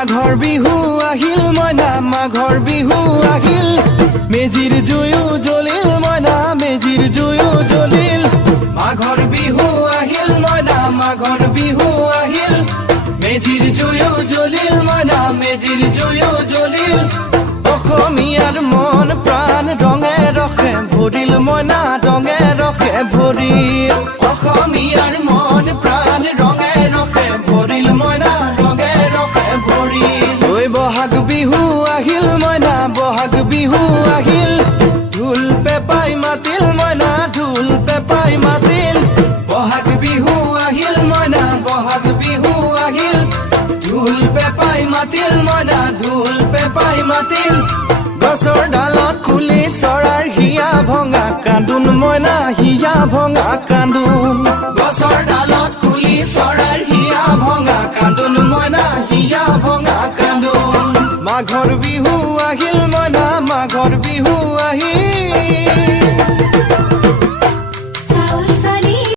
মাঘৰ বিহু আহিল মইনা মাঘৰ বিহু আহিল মেজিৰ জুয়ো জ্বলিল মইনা মেজিৰ জুয়ো জ্বলিল মাঘৰ বিহু আহিল মইনা মাঘৰ বিহু আহিল মেজিৰ জুয়ো জ্বলিল মইনা মেজিৰ জুয়ো জ্বলিল অসমীয়াৰ মন প্ৰাণ ৰঙে ৰখে ভৰিল মইনা ৰঙে ৰখে ভৰিল অসমীয়াৰ মন প্ৰাণ ৰঙে ৰখে ভৰিল মইনা ৰঙে ৰখে ভৰিল ঐ বহাগ বিহু আহিল মইনা বহাগ বিহু আহিল ঢোল পেপাই মাতিল মইনা ঢোল পেপাই মাতিল বহাগ বিহু আহিল মইনা বহাগ বিহু আহিল ঢোল পেপাই মাতিল মইনা ঢোল পেপাই মাতিল গছৰ ডালত খুলি চৰাৰ হিয়া ভঙা কান্দোন মইনা হিয়া ভঙা কান্দোন গছৰ ডালত খুলি চৰাৰ হিয়া ভঙা কান্দোন মইনা হিয়া ভঙা কান্দোন মাঘৰ বিহু আহিল মইনা মাঘৰ বিহু